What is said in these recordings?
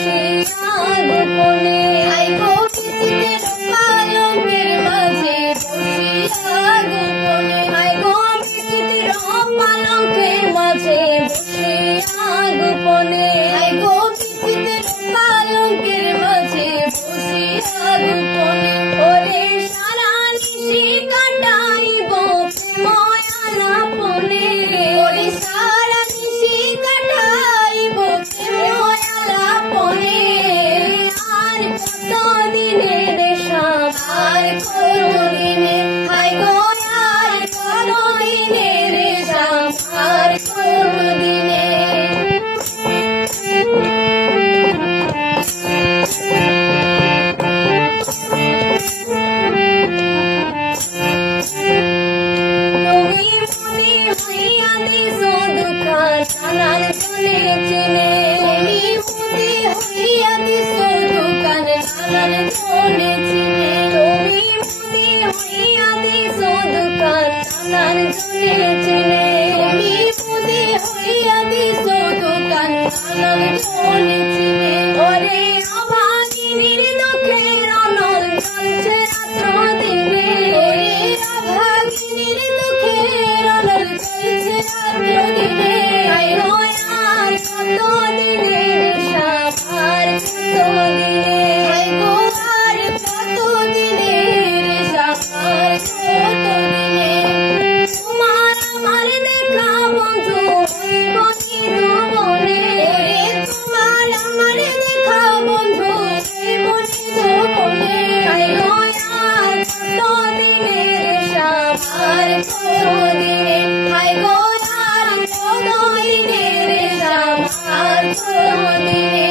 বসিয়া গোপনে আইগো বিচিত্র পালঙ্কের মাঝে বসিয়া গোপনে আইগো বিচিত্র পালঙ্কের মাঝে বসিয়া গোপনে আইগো বিচিত্র পালঙ্কের মাঝে বসিয়া গোপনে ওরে সারা নিশি কাটাইব ময়ালাপনে ওরে সারা নিশি কাটাইব ময়ালাপনে আর কতদিনের সাপ আর কতদিনে হাই গো আর কতদিনের সাপ আর কতদিনে নানান জনে চিনে তুমি মুদি হইয়া দিছো দোকান নানান জনে চিনে তুমি মুদি হইয়া দিছো দোকান নানান জনে চিনে তুমি মুদি হইয়া দিছো দোকান নানান জনে চিনে ওরে অভাগিনীর দুঃখের অনল চলছে রাত্র দিনে ওরে অভাগিনীর দুঃখের অনল চলছে রাত্র দিনে কতদিনের সাপ আর কতদিনে আইগো আর কতদিনের সাপ আর কতদিনে তোমার আমার দেখা বন্ধু হইব নিধনে তোমার আমার দেখা বন্ধু হইব নিধনে আইগো আর কতদিনের সাপ আর কতদিনে আইগো আর কতদিনের সাপ আর কতদিনে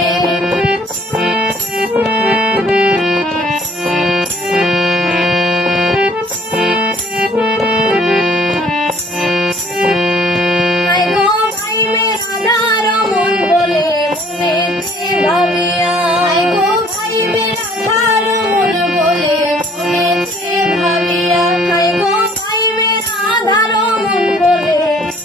আইগো ভাই বেড়াদার মন বলে মনেতে ভাবিয়া আইগো ভাই বেড়াদার মন বলে মনেতে ভাবিয়া আইগো ভাই বেড়াদার মন বলে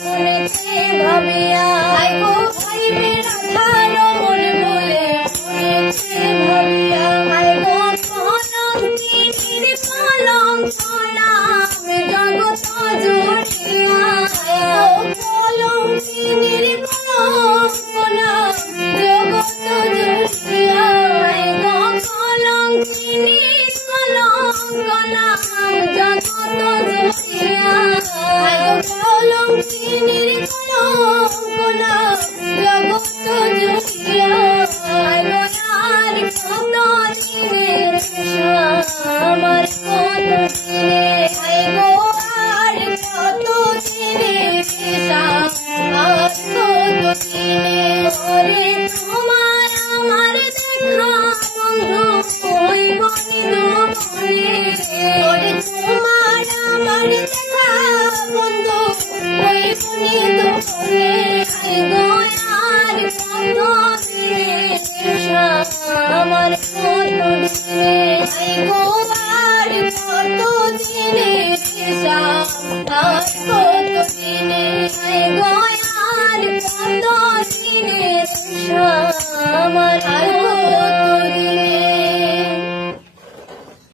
মনেতে ভাবিয়া আইগো ভাই বেড়াদার মন বলে মনেতে ভাবিয়া আইগো কলঙ্কিনীর কলঙ্ক নাম জগৎ জুড়িয়া কলঙ্কিনীর কলঙ্ক নাম জগৎ জুড়িয়া আইগো কলঙ্কিনীর কলঙ্ক নাম জগৎ জুড়িয়া আইগো কলঙ্কিনীর কলঙ্ক নাম জগৎ জুড়িয়া আইগো আর কতদিনের আমার কতদিনে আইগো আর কতদিনের আর কতদিনে ওরে তোমার আমার দেখা বন্ধু হইব নিধনে ওরে তোমার আমার দেখা বন্ধু হইব নিধনে আইগো আর কতদিনের আমার কতদিনে আইগো